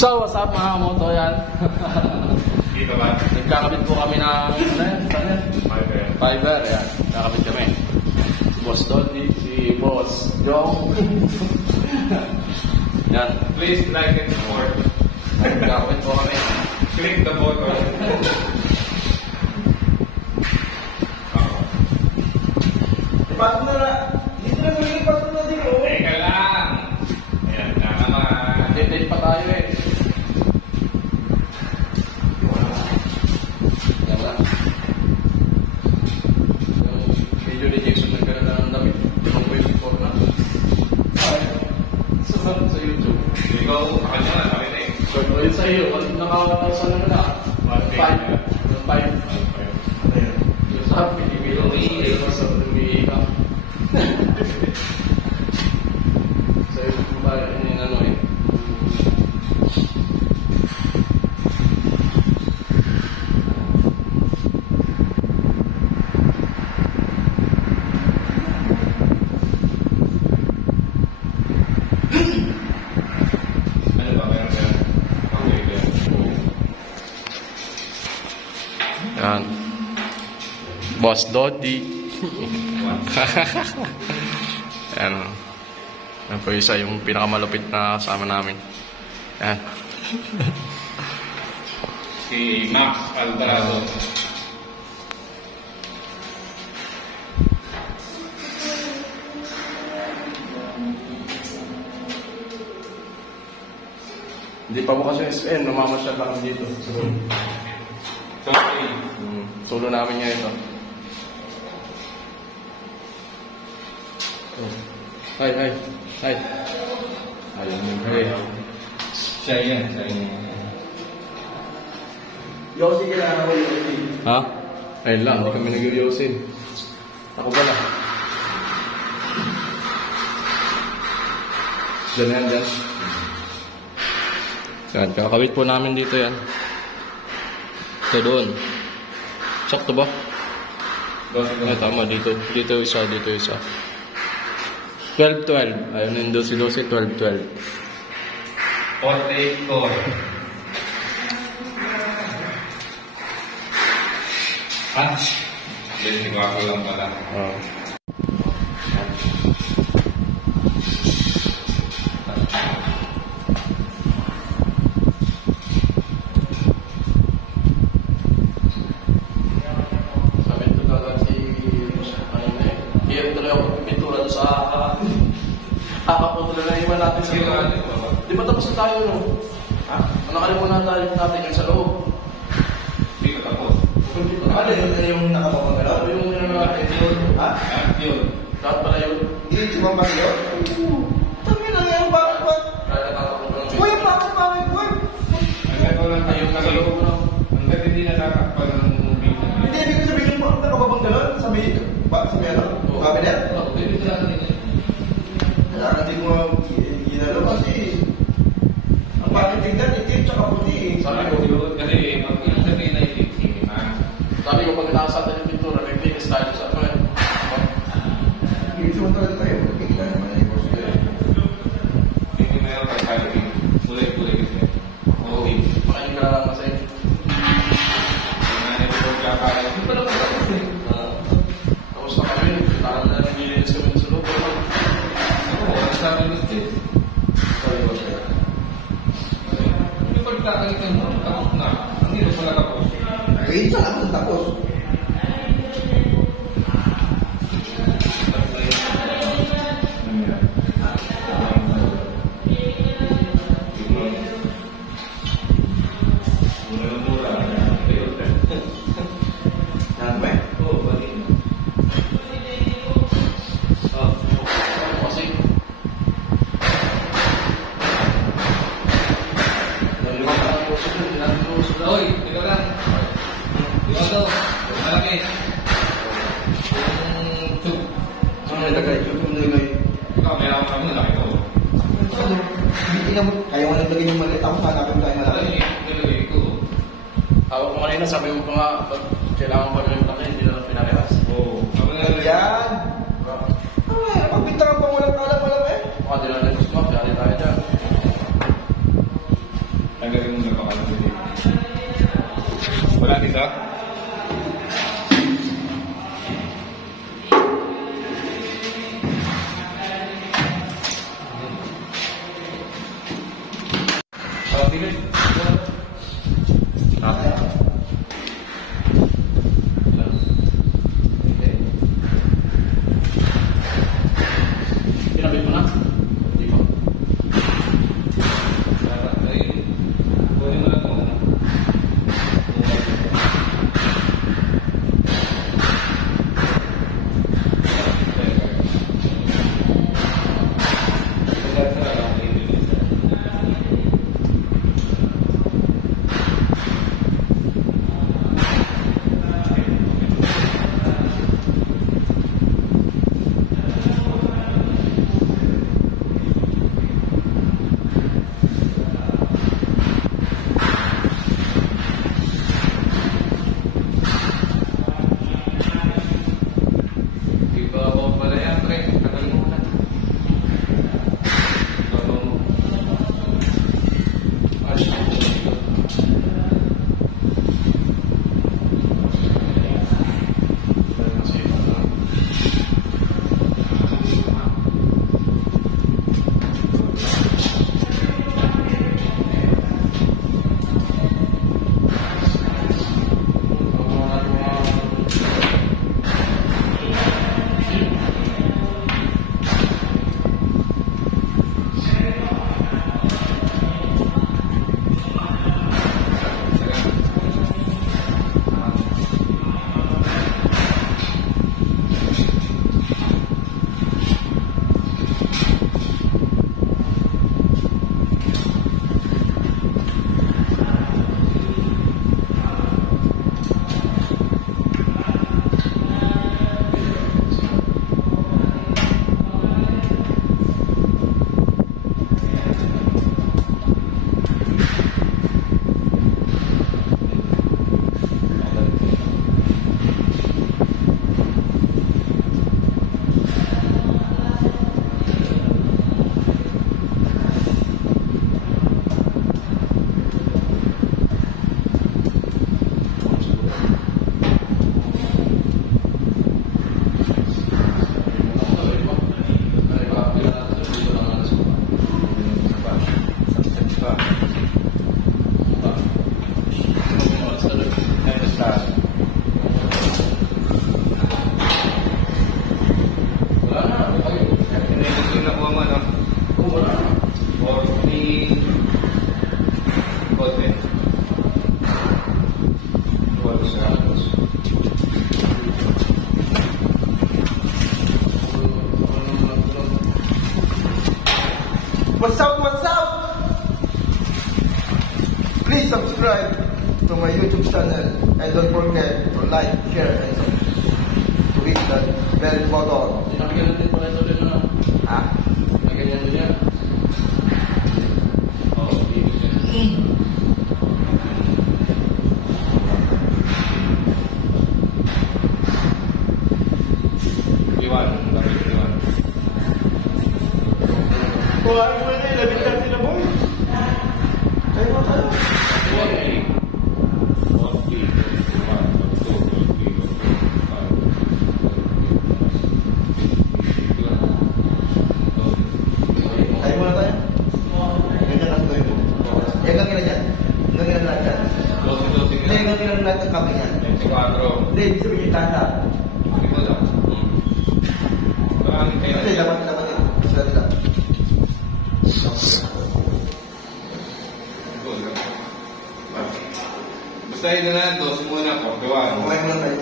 So, what's up mga kamoto, yan. Dito ba? Nagkakabit po kami ng fiber, yan. Nagkakabit kami. Si Boss Dodi, si Boss Jong. Yan. Please like and support. Nagkakabit po kami. Click the button. Ipasok na na. Dito na gawin, ipasok na dito. Teka lang. Ayan, naman. Date pa tayo eh. Yan lang. Yung video ni Jason nagkaroon na ng damit. 1.4 na. Ay, sa YouTube. Ikaw, kanya na, sabi na eh. So, yun sa iyo, nakakasa na na. 1.5. 1.5. Yung sa Pilipino, yung sa umiika. So, yung ba, yun yung ano eh. Ano ba, meron ka? Okay, good. Yan. Boss Dodi. Yan. Yan po isa yung pinakamalupit na kasama namin. Yan. Si Max Alvarado. Hindi pa bukas yung SPN, namamasyal lang kami dito. So, solo namin ngayon ito. Hi, hi. Hi. Ayun yung Hey. Siya yan, siya yan. Yossi, kailangan ko Yossi. Ha? Ayun lang, hindi kami nag-yosin. Ako pala. Diyan yan, dyan. Yan, kakawit po namin dito yan. Ito doon. Sakto ba? Ay, tama, dito. Dito isa, dito isa. 12-12. Ayun, yung 12-12, 12-12. 48 core. Ah, hindi ko lang pala. Oh. Sabi ito talaga si... Ano na eh. Hiyari tuloy ako pintura doon sa... Akaputuloy na iwan natin sa loob. Di ba tapos na tayo, no? Ha? Nakalimutan natin yung sa loob. Hindi ko tapos. Ano yung nakapapagalaw? Yung natin yun. Ha? Yun. Dapat pala yun. Hindi tumambas yun? Tangin na ngayon, bakit ba? Kaya natatakot ko ng Uy, bakit bakit, boy? Hanggang wala tayong Sa loob nakaloob. na. Hanggang hindi natakakpan ng movie. Hindi, hindi ko sabihin mo, nakapapang galon? Sabi ano? Cabinet? Dito lang din yan. Kailangan din mo ginalo kasi ang bakit tignan, itim tsaka puti. Sabi ko, Kasi pag sabihin na itik, sabi ko pag nakasatan yung pintura, nag-tigas tayo sa ano. Hindi mo talaga tayo, magkikita naman yung boss ko. hindi meron tayo sabi. Kulay-kulay kasi. Okay. Makain ka na lang kasi. Nanay ko kaya. Hindi pa naman tapos eh. Tapos na kami, parang na nag-iinis kami sa loob. Oo, ang sabi nito eh. Sabi ko siya. Yung pagkakalitan mo, tapos na. Ang hirap pala tapos. Ay, saan ako tapos? Ano ba? Kasi, Oy, ikaw lang. Ikaw daw. Malaki. Yung tube. Ano nilagay? Yung nilagay? Ikaw, may ako kami malaki ko. Ano? Hindi na mo, kaya ko nilagay yung maliit. Ako hanapin tayo Ano malaki. yung nilagay ko? hawak ko kanina, sabi ko pa nga, pag kailangan pa rin yung laki, hindi na lang pinakihas. Oo. Ako na nilagay. Yan! Ano nga, Isa? Pilit. Pinabit mo na? Hindi pa. Kunin mo lang muna. What's up? What's up? Please subscribe to my YouTube channel and don't forget to like, share, and to hit the bell button. Sinabigyan natin pala ito din na. Ha? Ganyan din yan. Oo, ibig yan. Iwan. Dapat iwan. Kuhaan mo na, labit sila boy. Tayo mo tayo. Tayo muna tayo. Ganyan lang tayo. Yan lang yan dyan. Ganyan lang dyan. Hindi, ganyan lang lahat ng kami yan. Hindi, ibig sabihin yung tanda. Kasi dapat yun. Sila nila. Basta ito na, dos muna, pagkawan. Kumain muna tayo.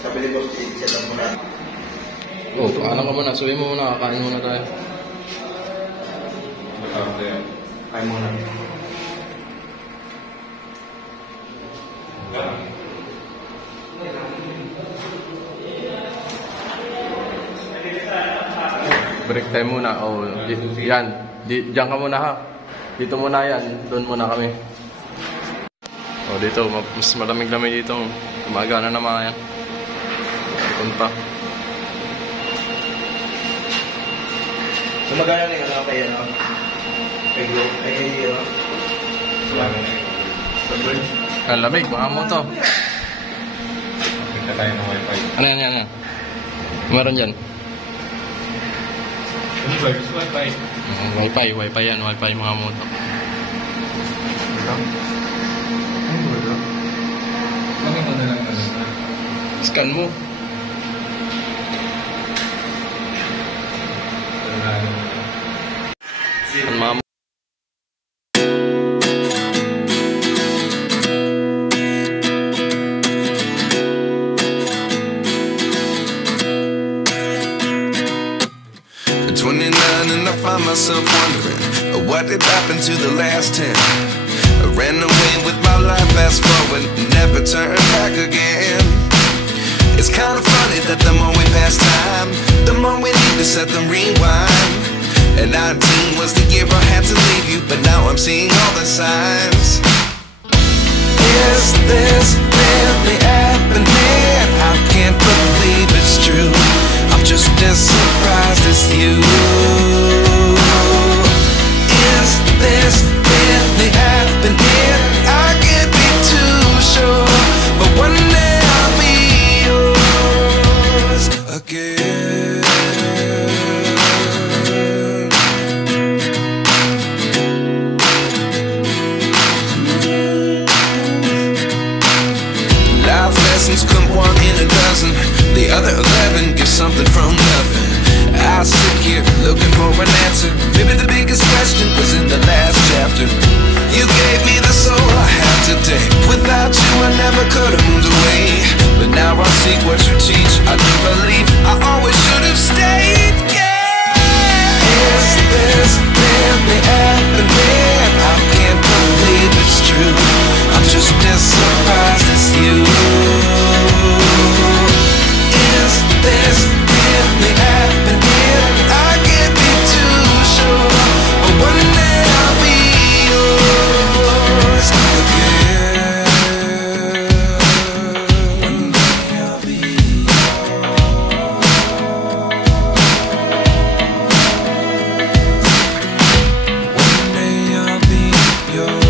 Sabi ni Boss, i-set up muna. Oh, paalam ka muna. Suwi mo muna. Kakain muna tayo. Kain muna. Break time muna. Oh, yan. Diyan ka muna ha. Dito muna yan. Doon muna kami. Oh, dito. Mas malamig-lamig dito. Umaga na naman yan. Punta. Sumagana na yung ano kay ano? Kay Glow? Ay, ano? Salamat na. Sa bridge? Ang lamig, mga moto. Kita tayo ng wifi. Ano yan? Meron dyan. Ano ba? Gusto wifi? Wifi yan, wifi mga moto. Kami mo na lang ano. Scan mo. Ang mga At 29 and I find myself wondering what did happen to the last 10. I ran away with my life, fast forward, never turn back again. It's kind of funny that the more we pass time, the more we need to set the rewind. And 19 was the year I had to leave you, but now I'm seeing all the signs. Is this really happening? I can't believe it's true. I'm just as surprised as you. Is this really happening? I can't be too sure, but one day I'll be yours again. Life lessons come one in a dozen. The other 11 get something from nothing. I sit here looking for an answer. Maybe the biggest question was in the last chapter. You gave me the soul I have today. Without you I never could have moved away. But now I see what you teach. I do believe I always should have stayed. Yeah. Is this really happening? I can't believe it's true. I'm just as surprised as you. Is this really happening? I can't be too sure, but one day I'll be yours again. One day I'll be yours. One day I'll be yours.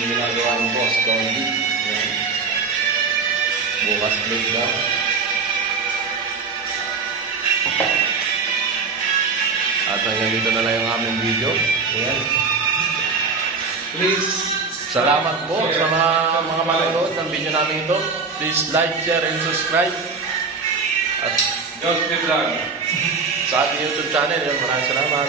ginagawa ng boss, Dondi. Yan. Bukas break daw. At hanggang dito na lang yung aming video. Yan. Please. Salamat po sa mga manonood ng video namin ito. Please like, share, and subscribe. At Just be vlog. sa ating YouTube channel, maraming salamat.